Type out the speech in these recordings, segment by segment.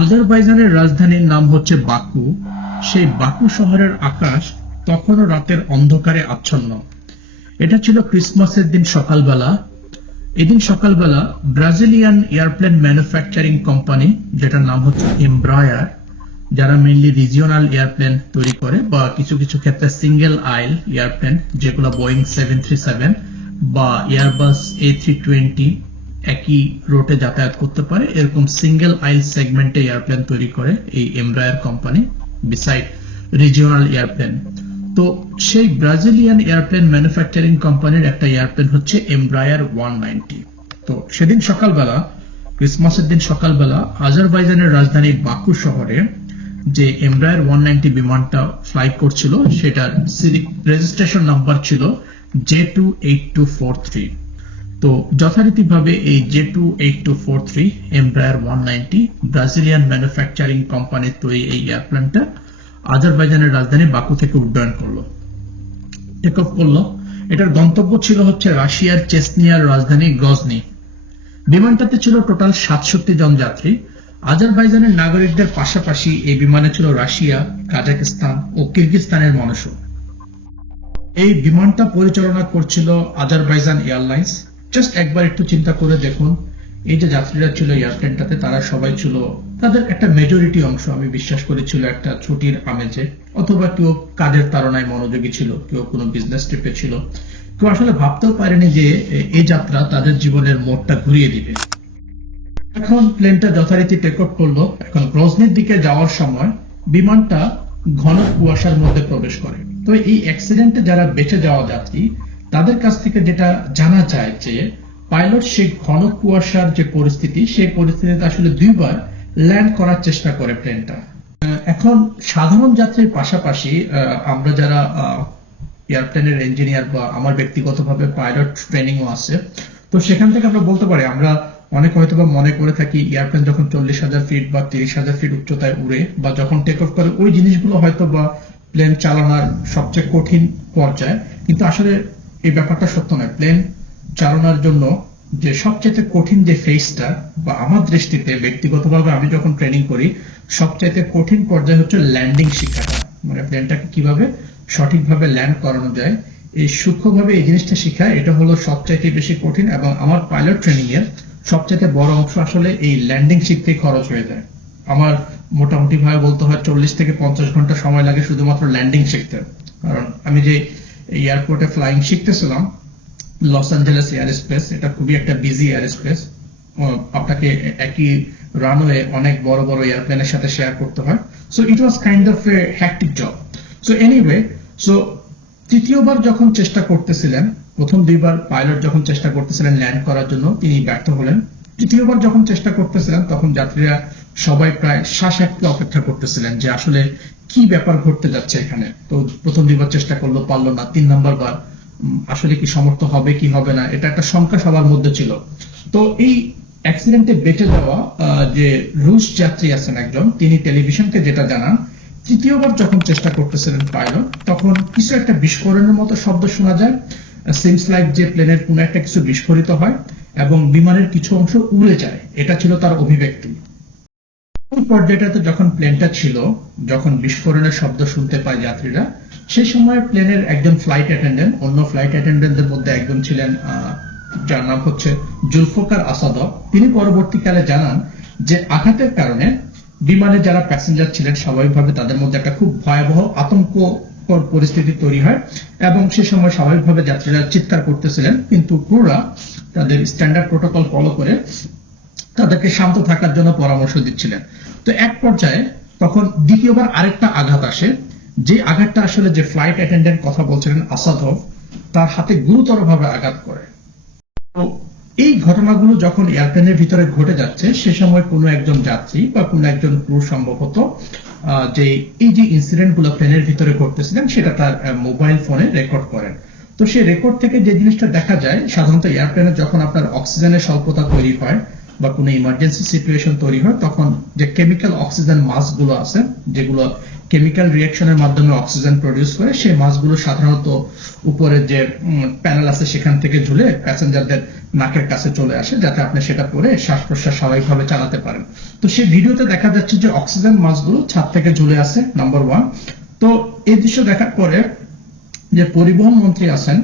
আজারবাইজানের রাজধানীর নাম হচ্ছে বাকু। সেই বাকু শহরের আকাশ তখনও রাতের অন্ধকারে আচ্ছন্ন। এটা ছিল ক্রিসমাসের দিন সকালবেলা। এদিন সকালবেলা ব্রাজিলিয়ান এয়ারপ্লেন ম্যানুফ্যাকচারিং কোম্পানি, যেটার নাম হচ্ছে এমব্রায়ার, যারা মেইনলি রিজিওনাল এয়ারপ্লেন তৈরি করে বা কিছু কিছু ক্ষেত্রে সিঙ্গেল আইল এয়ারপ্লেন, যেগুলো বোয়িং সেভেন থ্রি সেভেন বা এয়ারবাস এ থ্রি টোয়েন্টি একই রোটে যাতায়াত করতে পারে। এরকম সিঙ্গেল আইল সেগমেন্টে এয়ারপ্লেন তৈরি করে এই Embraer company beside regional airplane তো সেই ব্রাজিলিয়ান এয়ারপ্লেন ম্যানুফ্যাকচারিং কোম্পানির একটা এয়ারপ্লেন হচ্ছে এমব্রায়ার ওয়ান নাইনটি তো সেদিন সকালবেলা, ক্রিসমাসের দিন সকালবেলা আজারবাইজানের রাজধানী বাকু শহরে যে এমব্রায়ার ওয়ান নাইনটি বিমানটা ফ্লাই করছিল, সেটার রেজিস্ট্রেশন নাম্বার ছিল J two eight two four three তো যথারীতিভাবে এই J two eight two four three Embraer one ninety Brazilian manufacturing কোম্পানির তৈরি এই এয়ারপ্লেনটা আজারবাইজানের রাজধানী বাকু থেকে উড্ডয়ন করল। টেক অফ করল। এটার গন্তব্য ছিল হচ্ছে রাশিয়ার চেসনিয়ার রাজধানী গজনি বিমানটাতে ছিল টোটাল সাতষট্টি জন যাত্রী। আজারবাইজানের নাগরিকদের পাশাপাশি এই বিমানে ছিল রাশিয়া কাজাকিস্তান ও কিরগিস্তানের মানুষও এই বিমানটা পরিচালনা করছিল আজারবাইজান এয়ারলাইন্স। জাস্ট একবার একটু চিন্তা করে দেখুন। এই যে যাত্রীরা ছিল এয়ারপ্লেনটাতে তারা সবাই ছিল, তাদের একটা মেজরিটি অংশ, আমি বিশ্বাস করেছিল একটা ছুটির আমেজে। অথবা কেউ কাজের তাড়নায় মনোযোগী ছিল, কেউ কোনো বিজনেস ট্রিপে ছিল। কেউ আসলে ভাবতেও পারেনি যে এই যাত্রা তাদের জীবনের মোড়টা ঘুরিয়ে দিবে। এখন প্লেনটা যথারীতি টেক অফ করল। এখন গ্রজনির দিকে যাওয়ার সময় বিমানটা ঘন কুয়াশার মধ্যে প্রবেশ করে। তো এই অ্যাক্সিডেন্টে যারা বেঁচে যাওয়া যাত্রী তাদের কাছ থেকে যেটা জানা যায় যে পাইলট সেই ঘন কুয়াশার যে পরিস্থিতি, সেই পরিস্থিতিতে আসলে দুইবার ল্যান্ড করার চেষ্টা করে প্লেনটা। এখন সাধারণ যাত্রীর পাশাপাশি আমরা যারা এয়ারপ্লেনের ইঞ্জিনিয়ার বা আমার ব্যক্তিগতভাবে পাইলট ট্রেনিংও আছে, তো সেখান থেকে আমরা বলতে পারি, আমরা অনেক হয়তো বা মনে করে থাকি, এয়ারপ্লেন যখন চল্লিশ হাজার ফিট বা তিরিশ হাজার ফিট উচ্চতায় উড়ে বা যখন টেক অফ করে, ওই জিনিসগুলো হয়তো বা প্লেন চালানোর সবচেয়ে কঠিন পর্যায়ে। কিন্তু আসলে এই ব্যাপারটা সত্য নয়। প্লেন চালানোর জন্য যে সবচেয়ে কঠিন যে ফেজটা বা আমার দৃষ্টিতে ব্যক্তিগতভাবে আমি যখন ট্রেনিং করি, সবচাইতে কঠিন পর্যায়ে হচ্ছে ল্যান্ডিং শিক্ষাটা। মানে প্লেনটাকে কীভাবে সঠিকভাবে ল্যান্ড করানো যায়, এই সূক্ষ্মভাবে এই জিনিসটা শেখা, এটা হলো সবচাইতে বেশি কঠিন এবং আমার পাইলট ট্রেনিং এর সবচাইতে বড় অংশ আসলে এই ল্যান্ডিং শিখতেই খরচ হয়ে যায়। আমার মোটামুটি ভাবে বলতে হয় চল্লিশ থেকে পঞ্চাশ ঘণ্টা সময় লাগে শুধুমাত্র ল্যান্ডিং শিখতে। কারণ আমি যে এয়ারপোর্টে ফ্লাইং শিখতেছিলাম লস অ্যাঞ্জেলেস এয়ার স্পেস এটা খুবই একটা বিজি এয়ার স্পেস আপনাকে একই রানওয়ে অনেক বড় বড় এয়ারপ্লেনের সাথে শেয়ার করতে হয়। So it was kind of a hectic job so anyway so তৃতীয়বার যখন চেষ্টা করতেছিলেন, প্রথম দুইবার পাইলট যখন চেষ্টা করতেছিলেন ল্যান্ড করার জন্য, তিনি ব্যর্থ হলেন। তৃতীয়বার যখন চেষ্টা করতেছিলেন, তখন যাত্রীরা সবাই প্রায় শ্বাস একটু অপেক্ষা করতেছিলেন যে আসলে কি ব্যাপার ঘটতে যাচ্ছে এখানে? তো প্রথম দুইবার চেষ্টা করল, পারল না। তিন নাম্বার বার আসলে কি সমর্থ হবে, কি হবে না, এটা একটা শঙ্কা সবার মধ্যে ছিল। তো এই অ্যাক্সিডেন্টে বেঁচে যাওয়া যে রুশ যাত্রী আছেন একজন, তিনি টেলিভিশনকে যেটা জানান, তৃতীয়বার যখন চেষ্টা করতেছিলেন পাইলট তখন কিছু একটা বিস্ফোরণের মতো শব্দ শোনা যায়। সিমস লাইক যে প্লেনের কোনো একটা কিছু বিস্ফোরিত হয় এবং বিমানের কিছু অংশ উড়ে যায়। এটা ছিল তার অভিব্যক্তি। পর্যায়টাতে যখন প্লেনটা ছিল, যখন বিস্ফোরণের শব্দ শুনতে পায় যাত্রীরা সেই সময় প্লেনের একজন ফ্লাইট অ্যাটেন্ডেন্ট অন্য ফ্লাইট অ্যাটেন্ডেন্টদের মধ্যে একজন ছিলেন যার নাম হচ্ছে জুলফকার আসাদক তিনি পরবর্তীকালে জানান যে আঘাতের কারণে বিমানে যারা প্যাসেঞ্জার ছিলেন, স্বাভাবিকভাবে তাদের মধ্যে একটা খুব ভয়াবহ, আতঙ্ককর পরিস্থিতি তৈরি হয় এবং সে সময় স্বাভাবিকভাবে যাত্রীরা চিৎকার করতেছিলেন, কিন্তু ক্রুরা তাদের স্ট্যান্ডার্ড প্রোটোকল ফলো করে তাদেরকে শান্ত থাকার জন্য পরামর্শ দিচ্ছিলেন। তো এক পর্যায়ে তখন দ্বিতীয়বার আরেকটা আঘাত আসে। যে আঘাতটা আসলে যে ফ্লাইট অ্যাটেন্ডেন্ট কথা বলছিলেন আসাদভ তার হাতে গুরুতরভাবে আঘাত করে। তো এই ঘটনাগুলো যখন এয়ারপ্লেনের ভিতরে ঘটে যাচ্ছে, সে সময় কোনো একজন যাত্রী বা কোনো একজন ক্রু সম্ভবত যে এই যে ইনসিডেন্টগুলো প্লেনের ভিতরে ঘটতেছিলেন, সেটা তার মোবাইল ফোনে রেকর্ড করেন। তো সেই রেকর্ড থেকে যে জিনিসটা দেখা যায়, সাধারণত এয়ারপ্লেনে যখন আপনার অক্সিজেনের স্বল্পতা তৈরি হয় বা কোনো ইমার্জেন্সি সিচুয়েশন তৈরি হয় তখন যে কেমিক্যাল অক্সিজেন মাস্কগুলো আছে যেগুলো কেমিক্যাল রিয়াকশনের মাধ্যমে অক্সিজেন প্রডিউস করে সেই মাছগুলো সাধারণত উপরে যে প্যানেল আছে সেখান থেকে ঝুলে প্যাসেঞ্জারদের নাকের কাছে চলে আসে যাতে আপনি সেটা পরে শ্বাস প্রশ্বাস স্বাভাবিকভাবে চালাতে পারেন। তো সেই ভিডিওতে দেখা যাচ্ছে যে অক্সিজেন মাছগুলো ছাদ থেকে ঝুলে আছে নাম্বার ওয়ান তো এই দৃশ্য দেখার পরে যে পরিবহন মন্ত্রী আছেন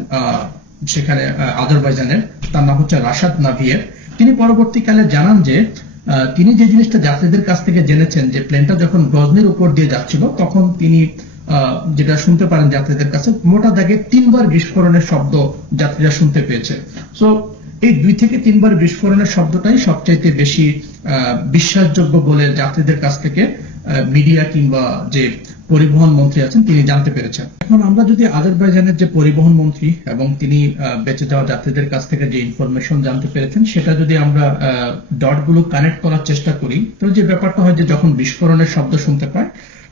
সেখানে আহ, আজারবাইজানের তার নাম হচ্ছে রাশাদ নাভিয়ের। তিনি পরবর্তীকালে জানান যে তিনি যে জিনিসটা যাত্রীদের কাছ থেকে জেনেছেন, যে প্লেনটা যখন গজনির উপর দিয়ে যাচ্ছিল, তখন তিনি যেটা শুনতে পারেন যাত্রীদের কাছে, মোটা দাগে তিনবার বিস্ফোরণের শব্দ যাত্রীরা শুনতে পেয়েছে। সো এই দুই থেকে তিনবার বিস্ফোরণের শব্দটাই সবচাইতে বেশি বিশ্বাসযোগ্য বলে যাত্রীদের কাছ থেকে মিডিয়া কিংবা যে পরিবহন মন্ত্রী আছেন, তিনি জানতে পেরেছেন। এখন আমরা যদি আজারবাইজানের যে পরিবহন মন্ত্রী এবং তিনি বেঁচে যাওয়া যাত্রীদের কাছ থেকে যে ইনফরমেশন জানতে পেরেছেন, সেটা যদি আমরা ডটগুলো কানেক্ট করার চেষ্টা করি তো যে ব্যাপারটা হয় যে যখন বিস্ফোরণের শব্দ শুনতে পায়,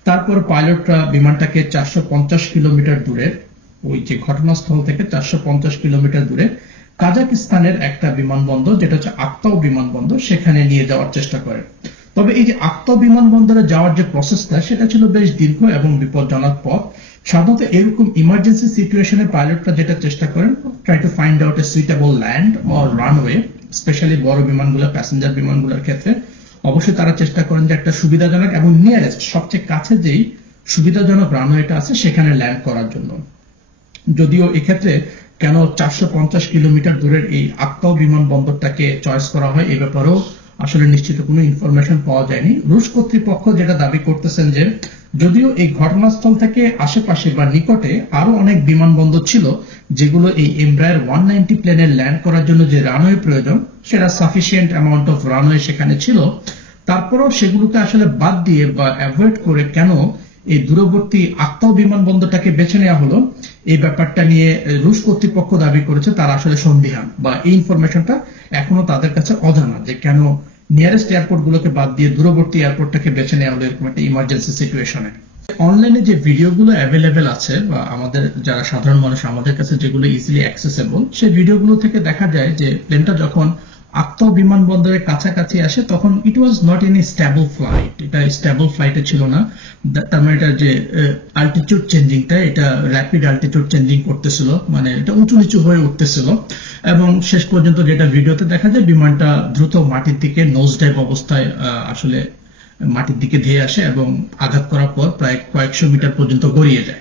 তারপর পাইলটরা বিমানটাকে চারশো পঞ্চাশ কিলোমিটার দূরে, ওই যে ঘটনাস্থল থেকে চারশো পঞ্চাশ কিলোমিটার দূরে, কাজাকিস্তানের একটা বিমানবন্দর, যেটা হচ্ছে আক্তাও বিমানবন্দর, সেখানে নিয়ে যাওয়ার চেষ্টা করে। তবে এই যে আক্তাও বিমানবন্দরে যাওয়ার যে প্রসেসটা সেটা ছিল বেশ দীর্ঘ এবং বিপজ্জনক পথ। সাধারণত এরকম ইমার্জেন্সি সিচুয়েশনে পাইলটরা যেটা চেষ্টা করেন try to find out a suitable land or runway specially বড় বিমানগুলো প্যাসেঞ্জার বিমানগুলোর ক্ষেত্রে। অবশ্যই তারা চেষ্টা করেন যে একটা সুবিধাজনক এবং নিয়ারেস্ট সবচেয়ে কাছে যেই সুবিধাজনক রানওয়েটা আছে, সেখানে ল্যান্ড করার জন্য। যদিও এক্ষেত্রে কেন চারশো পঞ্চাশ কিলোমিটার দূরের এই আক্তাও বিমানবন্দরটাকে চয়েস করা হয়, এ ব্যাপারেও আসলে নিশ্চিত কোনো ইনফরমেশন পাওয়া যায়নি। রুশ কর্তৃপক্ষ যেটা দাবি করতেছেন যে, যদিও এই ঘটনাস্থল থেকে আশেপাশে বা নিকটে আরও অনেক বিমানবন্দর ছিল, যেগুলো এই এমব্রায়ার ওয়ান নাইনটি প্লেনের ল্যান্ড করার জন্য যে রানওয়ে প্রয়োজন, সেটা সাফিসিয়েন্ট অ্যামাউন্ট অফ রানওয়ে সেখানে ছিল। তারপরেও সেগুলোকে আসলে বাদ দিয়ে বা অ্যাভয়েড করে কেন এই দূরবর্তী আক্তাও বিমানবন্দরটাকে বেছে নেওয়া হলো? এই ব্যাপারটা নিয়ে রুশ কর্তৃপক্ষ দাবি করেছে, তারা আসলে সন্দিহান বা এই ইনফরমেশনটা এখনও তাদের কাছে অজানা যে কেন নিয়ারেস্ট এয়ারপোর্ট গুলোকে বাদ দিয়ে দূরবর্তী এয়ারপোর্টটাকে বেছে নেওয়া হলো এরকম একটা ইমার্জেন্সি সিচুয়েশনে অনলাইনে যে ভিডিওগুলো অ্যাভেলেবেল আছে বা আমাদের যারা সাধারণ মানুষ, আমাদের কাছে যেগুলো ইজিলি অ্যাক্সেসেবল সেই ভিডিওগুলো থেকে দেখা যায় যে প্লেনটা যখন আক্তাও বিমানবন্দরের কাছাকাছি আসে, তখন it was not any stable flight এটা স্ট্যাবল ফ্লাইটে ছিল না। তার মানে এটা যে আলটিটিউড চেঞ্জিংটা এটা র্যাপিড আলটিটিউড চেঞ্জিং করতেছিল মানে এটা উঁচু নিচু হয়ে উঠতেছিল। এবং শেষ পর্যন্ত যেটা ভিডিওতে দেখা যায়, বিমানটা দ্রুত মাটির দিকে নোজ ডাইভ অবস্থায় আসলে মাটির দিকে ধেয়ে আসে এবং আঘাত করার পর প্রায় কয়েকশো মিটার পর্যন্ত গড়িয়ে যায়।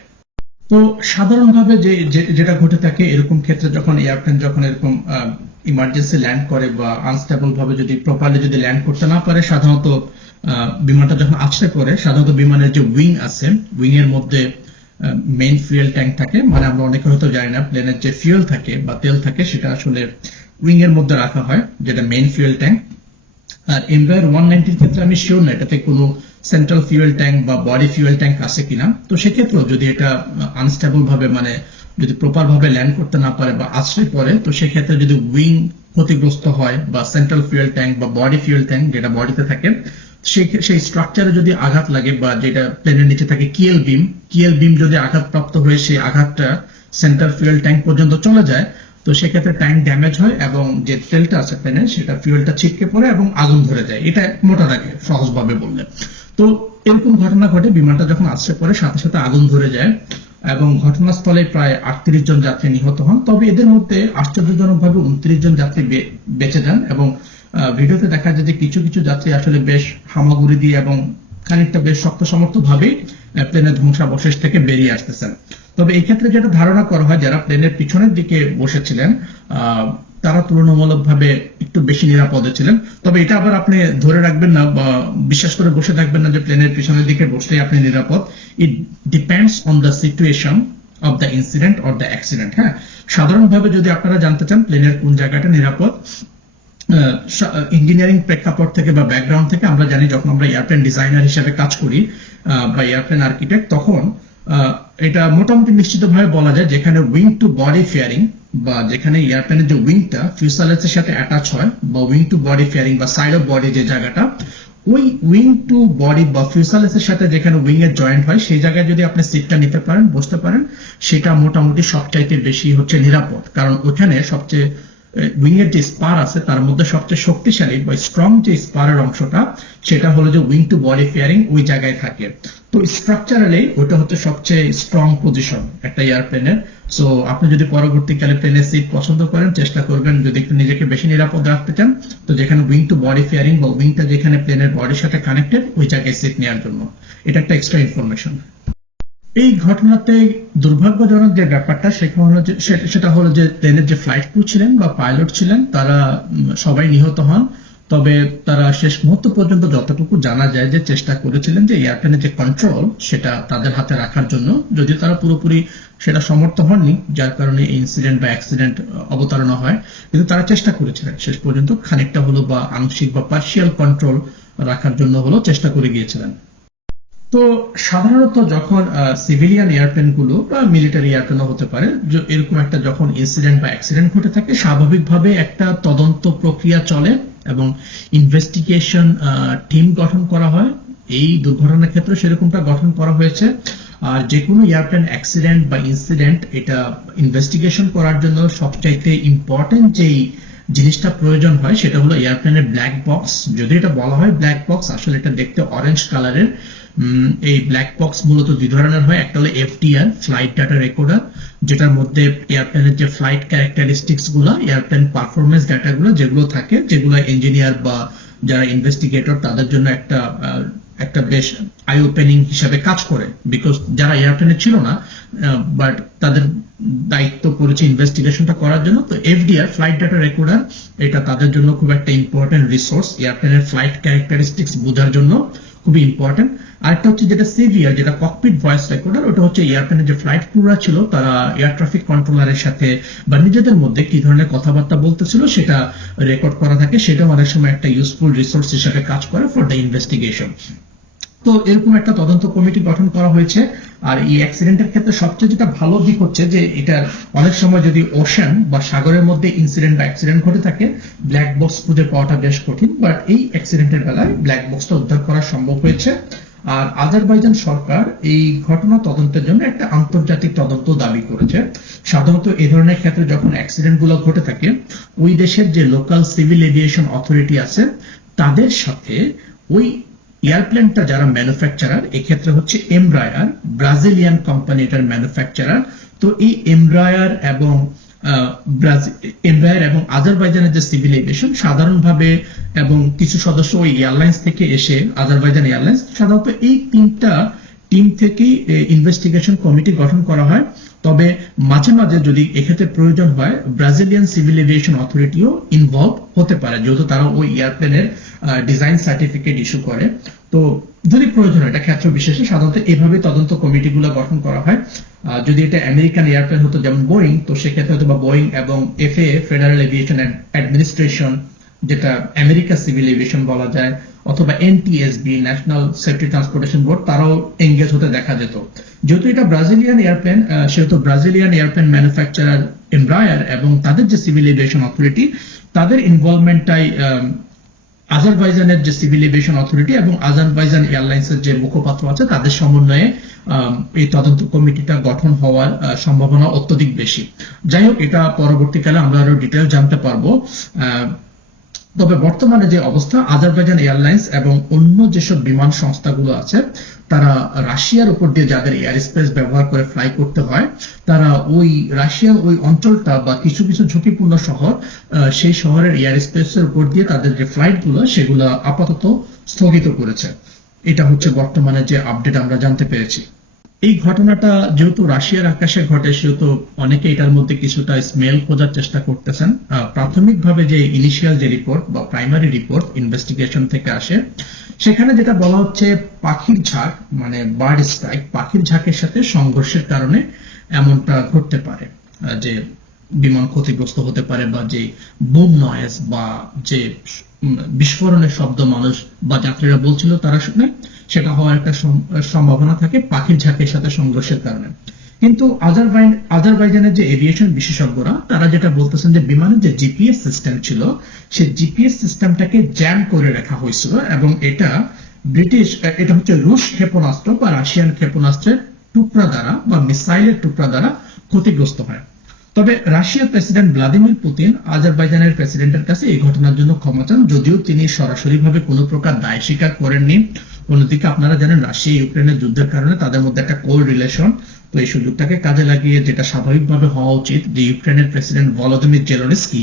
তো সাধারণভাবে যে- যেটা ঘটে থাকে, এরকম ক্ষেত্রে যখন এয়ারপ্লেন যখন এরকম ইমার্জেন্সি ল্যান্ড করে বা আনস্টেবল ভাবে যদি প্রপারলি যদি ল্যান্ড করতে না পারে, সাধারণত বিমানটা যখন আছড়ে পড়ে সাধারণত বিমানের যে উইং আছে উইং এর মধ্যে মেইন ফুয়েল ট্যাঙ্ক থাকে। মানে আমরা অনেকে হয়তো জানি না প্লেনের যে ফুয়েল থাকে বা তেল থাকে, সেটা আসলে উইং এর মধ্যে রাখা হয়, যেটা মেইন ফুয়েল ট্যাঙ্ক আর এমব্রায়ার ওয়ান নাইনটির ক্ষেত্রে আমি শিওর না, এটাতে কোনো সেন্ট্রাল ফিউয়েল ট্যাঙ্ক বা বডি ফিউয়েল ট্যাঙ্ক আছে কিনা। তো সেক্ষেত্রেও যদি এটা আনস্টেবল ভাবে মানে যদি প্রপার ভাবে ল্যান্ড করতে না পারে বা আশ্রয় পড়ে, তো সেক্ষেত্রে যদি উইং ক্ষতিগ্রস্ত হয় বা সেন্ট্রাল ফিউয়েল ট্যাঙ্ক বা বডি ফিউয়েল ট্যাঙ্ক যেটা বডিতে থাকে সেই স্ট্রাকচারে যদি আঘাত লাগে বা যেটা প্লেনের নিচে থাকে কিএল বিম কিএল বিম যদি আঘাতপ্রাপ্ত হয়ে সেই আঘাতটা সেন্ট্রাল ফিউয়েল ট্যাঙ্ক পর্যন্ত চলে যায়, তো সেক্ষেত্রে ট্যাঙ্ক ড্যামেজ হয় এবং যে তেলটা আছে প্লেনের সেটা ফিউয়েলটা ছিটকে পড়ে এবং আগুন ধরে যায়। এটা মোটা রাখে সহজভাবে বললে। তো এরকম ঘটনা ঘটে, বিমানটা যখন আসছে পরে সাথে সাথে আগুন ধরে যায়। এবং ঘটনাস্থলে প্রায় আটত্রিশ জন যাত্রী নিহত হন। তবে এদের মধ্যে আশ্চর্যজনকভাবে উনত্রিশ জন যাত্রী বেঁচে যান এবং ভিডিওতে দেখা যায় যে কিছু কিছু যাত্রী আসলে বেশ হামাগুড়ি দিয়ে এবং খানিকটা বেশ শক্ত সমর্থ ভাবেই প্লেনের ধ্বংসাবশেষ থেকে বেরিয়ে আসতেছেন। তবে এই ক্ষেত্রে যেটা ধারণা করা হয়, যারা প্লেনের পিছনের দিকে বসেছিলেন তারা তুলনামূলকভাবে একটু বেশি নিরাপদে ছিলেন। তবে এটা আবার আপনি ধরে রাখবেন না বা বিশ্বাস করে বসে থাকবেন না যে প্লেনের পিছনের দিকে বসলেই আপনি নিরাপদ। It depends on the situation of the incident or the accident হ্যাঁ? সাধারণভাবে যদি আপনারা জানতে চান প্লেনের কোন জায়গাটা নিরাপদ ইঞ্জিনিয়ারিং প্রেক্ষাপট থেকে বা ব্যাকগ্রাউন্ড থেকে আমরা জানি যখন আমরা এয়ারপ্লেন ডিজাইনার হিসেবে কাজ করি বা এয়ারপ্লেন আর্কিটেক্ট তখন এটা মোটামুটি নিশ্চিতভাবে বলা যায় যেখানে উইং টু বডি ফেয়ারিং বা যেখানে এয়ারপ্লেনের যে উইংটা ফিউসালেজের সাথে অ্যাটাচ হয়, বা উইং টু বডি ফেয়ারিং বা সাইড অফ বডি যে জায়গাটা, ওই উইং টু বডি বা ফিউসালেজের সাথে যেখানে উইং এর জয়েন্ট হয়, সেই জায়গায় যদি আপনি সিটটা নিতে পারেন, বসতে পারেন, সেটা মোটামুটি সবচাইতে বেশি হচ্ছে নিরাপদ। কারণ ওখানে সবচেয়ে উইং এর যে স্পার আছে, তার মধ্যে সবচেয়ে শক্তিশালী বা স্ট্রং যে স্পারের অংশটা, সেটা হলো যে উইং টু বডি ফেয়ারিং ওই জায়গায় থাকে। তো স্ট্রাকচারালি ওটা হচ্ছে সবচেয়ে স্ট্রং পজিশন একটা এয়ারপ্লেনের সো আপনি যদি পরবর্তীকালে প্লেনের সিট পছন্দ করেন, চেষ্টা করবেন যদি একটু নিজেকে বেশি নিরাপদ রাখতে চান, তো যেখানে উইং টু বডি ফেয়ারিং বা উইংটা যেখানে প্লেনের বডির সাথে কানেক্টেড ওই জায়গায় সিট নেওয়ার জন্য। এটা একটা এক্সট্রা ইনফরমেশন এই ঘটনাতে দুর্ভাগ্যজনক যে ব্যাপারটা সেটা হলো যে প্লেনের যে ফ্লাইট ক্রু ছিলেন বা পাইলট ছিলেন, তারা সবাই নিহত হন। তবে তারা শেষ মুহূর্ত পর্যন্ত যতটুকু জানা যায় যে চেষ্টা করেছিলেন যে এয়ারপ্লেনের যে কন্ট্রোল সেটা তাদের হাতে রাখার জন্য। যদিও তারা পুরোপুরি সেটা সমর্থ হননি, যার কারণে ইনসিডেন্ট বা অ্যাক্সিডেন্ট অবতারণা হয়। কিন্তু তারা চেষ্টা করেছিলেন। শেষ পর্যন্ত খানিকটা হলো বা আংশিক বা পার্শিয়াল কন্ট্রোল রাখার জন্য হলো চেষ্টা করে গিয়েছিলেন। তো সাধারণত যখন সিভিলিয়ান এয়ারপ্লেনগুলো বা মিলিটারি এয়ারপ্লেনও হতে পারে এরকম একটা যখন ইনসিডেন্ট বা অ্যাক্সিডেন্ট ঘটে থাকে, স্বাভাবিকভাবে একটা তদন্ত প্রক্রিয়া চলে এবং ইনভেস্টিগেশন টিম গঠন করা হয়। এই দুর্ঘটনার ক্ষেত্রে সেরকমটা গঠন করা হয়েছে। আর যে কোনো এয়ারপ্লেন অ্যাক্সিডেন্ট বা ইনসিডেন্ট এটা ইনভেস্টিগেশন করার জন্য সবচাইতে ইম্পর্টেন্ট যেই জিনিসটা প্রয়োজন হয়, সেটা হলো এয়ারপ্লেনের ব্ল্যাক বক্স যদি এটা বলা হয় ব্ল্যাক বক্স আসলে এটা দেখতে অরেঞ্জ কালারের এই ব্ল্যাক বক্স মূলত দুই ধরনের হয়। একটা হলো এফটিআর ফ্লাইট ডাটা রেকর্ডার যেটার মধ্যে এয়ারপ্লেনের যে ফ্লাইট ক্যারেক্টারিস্টিক্সগুলো এয়ারপ্লেন পারফরমেন্স ডাটা গুলো যেগুলো থাকে, যেগুলো ইঞ্জিনিয়ার বা যারা ইনভেস্টিগেটর তাদের জন্য একটা একটা বেশ আই ওপেনিং হিসাবে কাজ করে। বিকজ যারা এয়ারপ্লেনে ছিল না বাট তাদের দায়িত্ব পড়েছে ইনভেস্টিগেশনটা করার জন্য। তো এফডিআর ফ্লাইট ডাটা রেকর্ডার এটা তাদের জন্য খুব একটা ইম্পর্টেন্ট রিসোর্স এয়ারপ্লেনের ফ্লাইট ক্যারেক্টারিস্টিক্স বোঝার জন্য। খুবই ইম্পর্টেন্ট আরেকটা হচ্ছে যেটা সিভিয়ার যেটা ককপিট ভয়েস রেকর্ডার ওটা হচ্ছে এয়ারপ্লেনের যে ফ্লাইট ক্রুরা ছিল, তারা এয়ার ট্রাফিক কন্ট্রোলারের সাথে বা নিজেদের মধ্যে কি ধরনের কথাবার্তা বলতেছিল সেটা রেকর্ড করা থাকে। সেটাও অনেক সময় একটা ইউজফুল রিসোর্স হিসেবে কাজ করে ফর দ্য ইনভেস্টিগেশন তো এরকম একটা তদন্ত কমিটি গঠন করা হয়েছে। আর এই অ্যাক্সিডেন্টের ক্ষেত্রে সবচেয়ে যেটা ভালো দিক হচ্ছে যে এটা অনেক সময় যদি ওশান বা সাগরের মধ্যে ইনসিডেন্ট বা অ্যাক্সিডেন্ট ঘটে থাকে ব্ল্যাক বক্স খুঁজে পাওয়াটা বেশ কঠিন। বাট এই অ্যাক্সিডেন্টের বেলায় ব্ল্যাক বক্সটা উদ্ধার করা সম্ভব হয়েছে। আর আজারবাইজান সরকার এই ঘটনা তদন্তের জন্য একটা আন্তর্জাতিক তদন্ত দাবি করেছে। সাধারণত এই ধরনের ক্ষেত্রে যখন অ্যাক্সিডেন্টগুলো ঘটে থাকে, ওই দেশের যে লোকাল সিভিল এভিয়েশন অথরিটি আছে, তাদের সাথে ওই এয়ারপ্লেনটা যারা ম্যানুফ্যাকচারার, এক্ষেত্রে হচ্ছে এমব্রায়ার ব্রাজিলিয়ান কোম্পানি এটার ম্যানুফ্যাকচারার। তো এই এমব্রায়ার এবং এমব্রায়ার এবং আজারবাইজানের যে সিভিল এভিয়েশন সাধারণভাবে এবং কিছু সদস্য ওই এয়ারলাইন্স থেকে এসে আজারবাইজান এয়ারলাইন্স সাধারণত এই তিনটা টিম থেকেই ইনভেস্টিগেশন কমিটি গঠন করা হয়। তবে মাঝে মাঝে যদি এক্ষেত্রে প্রয়োজন হয় ব্রাজিলিয়ান সিভিল এভিয়েশন অথরিটিও ইনভলভ হতে পারে, যেহেতু তারা ওই এয়ারপ্লেনের ডিজাইন সার্টিফিকেট ইস্যু করে। তো যদি প্রয়োজন এটা ক্ষেত্র বিশেষে সাধারণত এভাবে তদন্ত কমিটিগুলো গঠন করা হয়। যদি এটা আমেরিকান এয়ারপ্লেন হতো, যেমন বোয়িং তো সেক্ষেত্রে হয়তো বা বোয়িং এবং এফএ ফেডারেল এভিয়েশন অ্যাডমিনিস্ট্রেশন যেটা আমেরিকা সিভিল এভিয়েশন বলা যায়, অথবা NTSB National Safety Transportation Board তারাও এঙ্গেজ হতে দেখা যেত। যেহেতু এটা ব্রাজিলিয়ান এয়ারপ্লেন সেহেতু ব্রাজিলিয়ান এয়ারপ্লেন ম্যানুফ্যাকচারার এমব্রায়ার এবং তাদের যে সিভিল এভিয়েশন অথরিটি তাদের ইনভলভমেন্টটাই আজারবাইজানের যে সিভিল এভিয়েশন অথরিটি এবং আজারবাইজান এয়ারলাইন্সের যে মুখপাত্র আছে, তাদের সমন্বয়ে এই তদন্ত কমিটিটা গঠন হওয়ার সম্ভাবনা অত্যধিক বেশি। যাই হোক, এটা পরবর্তীকালে আমরা আরও ডিটেল জানতে পারব। তবে বর্তমানে যে অবস্থা, আজারবাইজান এয়ারলাইন্স এবং অন্য যেসব বিমান সংস্থাগুলো আছে, তারা রাশিয়ার উপর দিয়ে যাদের এয়ার স্পেস ব্যবহার করে ফ্লাই করতে হয়, তারা ওই রাশিয়ার ওই অঞ্চলটা বা কিছু কিছু ঝুঁকিপূর্ণ শহর সেই শহরের এয়ার স্পেসের উপর দিয়ে তাদের যে ফ্লাইটগুলো সেগুলো আপাতত স্থগিত করেছে। এটা হচ্ছে বর্তমানে যে আপডেট আমরা জানতে পেরেছি। এই ঘটনাটা যেহেতু রাশিয়ার আকাশে ঘটে, সেহেতু অনেকে এটার মধ্যে কিছুটা স্মেল খোঁজার চেষ্টা করতেছেন। প্রাথমিকভাবে যে ইনিশিয়াল যে রিপোর্ট বা প্রাইমারি রিপোর্ট ইনভেস্টিগেশন থেকে আসে, সেখানে যেটা বলা হচ্ছে পাখির ঝাঁক মানে বার্ড স্ট্রাইক পাখির ঝাঁকের সাথে সংঘর্ষের কারণে এমনটা ঘটতে পারে। যে বিমান ক্ষতিগ্রস্ত হতে পারে বা যে বুম নয়েজ বা যে বিস্ফোরণের শব্দ মানুষ বা যাত্রীরা বলছিল তারা শুনে। সেটা হওয়ার একটা সম্ভাবনা থাকে পাখির ঝাঁকের সাথে সংঘর্ষের কারণে। কিন্তু আজারবাইন, আজারবাইজানের যে এভিয়েশন বিশেষজ্ঞরা, তারা যেটা বলতেছেন যে বিমানের যে জিপিএস সিস্টেম ছিল সেই জিপিএস সিস্টেমটাকে জ্যাম করে রাখা হয়েছিল এবং এটা ব্রিটিশ, এটা হচ্ছে রুশ ক্ষেপণাস্ত্র বা রাশিয়ান ক্ষেপণাস্ত্রের টুকরা দ্বারা বা মিসাইলের টুকরা দ্বারা ক্ষতিগ্রস্ত হয়। তবে রাশিয়ার প্রেসিডেন্ট ভ্লাদিমির পুতিন আজারবাইজানের প্রেসিডেন্টের কাছে এই ঘটনার জন্য ক্ষমা চান, যদিও তিনি সরাসরিভাবে কোনো প্রকার দায় স্বীকার করেননি। অন্যদিকে আপনারা জানেন রাশিয়া, ইউক্রেনের যুদ্ধের কারণে তাদের মধ্যে একটা কোর রিলেশন তো এই সুযোগটাকে কাজে লাগিয়ে যেটা স্বাভাবিকভাবে হওয়া উচিত, যে ইউক্রেনের প্রেসিডেন্ট ভলোদিমির জেলোনেস্কি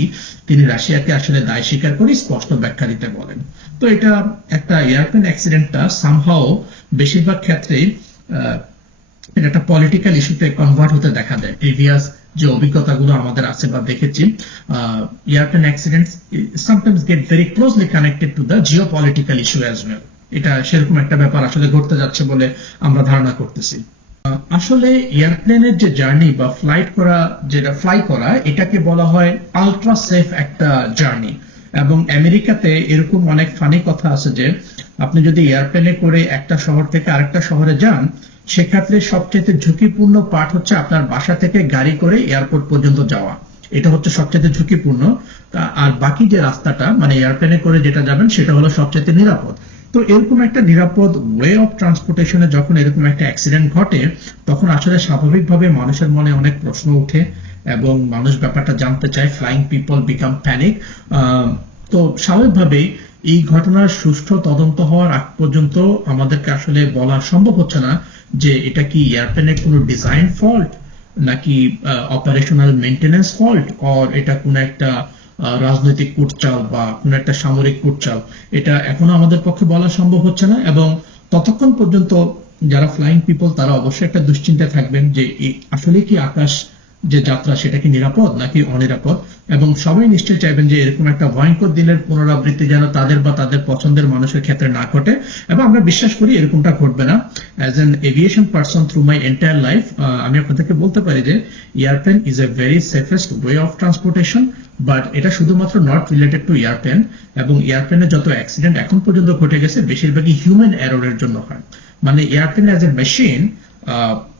তিনি রাশিয়াকে আসলে দায় স্বীকার করে স্পষ্ট ব্যাখ্যা দিতে বলেন। তো এটা একটা এয়ারপ্লেন অ্যাক্সিডেন্টটা সামহাও বেশিরভাগ ক্ষেত্রেই এটা একটা পলিটিক্যাল ইস্যুতে কনভার্ট হতে দেখা দেয়। প্রিভিয়াস যে অভিজ্ঞতাগুলো আমাদের আছে বা দেখেছি airplane accident sometimes get very closely connected to the geo political issue as well এটা সেরকম একটা ব্যাপার আসলে ঘটতে যাচ্ছে বলে আমরা ধারণা করতেছি। আসলে এয়ারপ্লেনের যে জার্নি বা ফ্লাইট করা, যেটা ফ্লাই করা, এটাকে বলা হয় আলট্রা সেফ একটা জার্নি। এবং আমেরিকাতে এরকম অনেক ফানি কথা আছে যে, আপনি যদি এয়ারপ্লেনে করে একটা শহর থেকে আরেকটা শহরে যান, সেক্ষেত্রে সবচেয়ে ঝুঁকিপূর্ণ পার্ট হচ্ছে আপনার বাসা থেকে গাড়ি করে এয়ারপোর্ট পর্যন্ত যাওয়া। এটা হচ্ছে সবচেয়ে ঝুঁকিপূর্ণ। আর বাকি যে রাস্তাটা মানে এয়ারপ্লেনে করে যেটা যাবেন, সেটা হলো সবচেয়ে নিরাপদ। তো এরকম একটা নিরাপদ ওয়ে অফ ট্রান্সপোর্টেশনে যখন এরকম একটা অ্যাক্সিডেন্ট ঘটে, তখন আসলে স্বাভাবিকভাবে মানুষের মনে অনেক প্রশ্ন ওঠে এবং মানুষ ব্যাপারটা জানতে চায় ফ্লাইং পিপল বিকাম প্যানিক তো স্বাভাবিকভাবেই এই ঘটনার সুষ্ঠু তদন্ত হওয়ার আগ পর্যন্ত আমাদেরকে আসলে বলা সম্ভব হচ্ছে না যে এটা কি এয়ারপ্লেনের কোনো ডিজাইন ফল্ট নাকি অপারেশনাল মেনটেন্যান্স ফল্ট অর এটা কোনো একটা রাজনৈতিক কুটচাল বা কোনো একটা সামরিক কুটচাল, এটা এখনও আমাদের পক্ষে বলা সম্ভব হচ্ছে না এবং ততক্ষণ পর্যন্ত যারা ফ্লাইং পিপল তারা অবশ্যই একটা দুশ্চিন্তায় থাকবেন যে আসলে কি আকাশ যে যাত্রা, সেটা কি নিরাপদ নাকি অনিরাপদ? এবং সবাই নিশ্চয়ই চাইবেন যে এরকম একটা ভয়ঙ্কর দিনের পুনরাবৃত্তি যেন তাদের বা তাদের পছন্দের মানুষের ক্ষেত্রে না ঘটে। এবং আমরা বিশ্বাস করি এরকমটা ঘটবে না। As an aviation person through my entire life আমি আপনাদেরকে বলতে পারি যে airplane is a very safest way of transportation but এটা শুধুমাত্র নট রিলেটেড টু এয়ারপ্লেন এবং এয়ারপ্লেনের যত অ্যাক্সিডেন্ট এখন পর্যন্ত ঘটে গেছে বেশিরভাগই হিউম্যান এররের জন্য হয় মানে airplane as a machine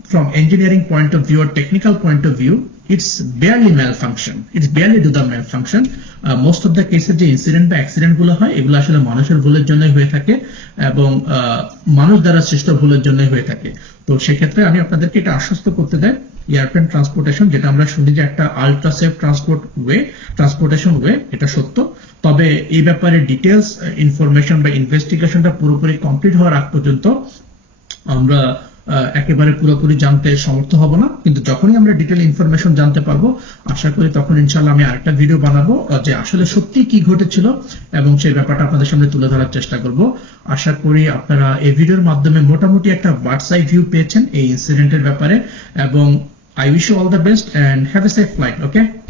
from engineering point of view or technical point of view, it's barely malfunction. It's barely do the malfunction. Uh, most of the cases যে ইনসিডেন্ট বা অ্যাক্সিডেন্টগুলো হয় এগুলো আসলে মানুষের ভুলের জন্যই হয়ে থাকে এবং মানুষ দ্বারা সৃষ্ট ভুলের জন্যই হয়ে থাকে তো সেক্ষেত্রে আমি আপনাদেরকে এটা আশ্বস্ত করতে দেয় এয়ারপ্লেন ট্রান্সপোর্টেশন যেটা আমরা শুনি যে একটা ultra safe transport way transportation way এটা সত্য। তবে এই ব্যাপারে ডিটেলস ইনফরমেশন বা ইনভেস্টিগেশনটা পুরোপুরি কমপ্লিট হওয়ার আগ পর্যন্ত আমরা একেবারে পুরোপুরি জানতে সমর্থ হব না। কিন্তু যখনই আমরা ডিটেল ইনফরমেশন জানতে পারব, আশা করি তখন ইনশাল্লাহ আমি আরেকটা ভিডিও বানাবো যে আসলে সত্যি কি ঘটেছিল এবং সেই ব্যাপারটা আপনাদের সামনে তুলে ধরার চেষ্টা করব। আশা করি আপনারা এই ভিডিওর মাধ্যমে মোটামুটি একটা আই ভিউ পেয়েছেন এই ইনসিডেন্টের ব্যাপারে এবং I wish you all the best and have a safe flight. Okay.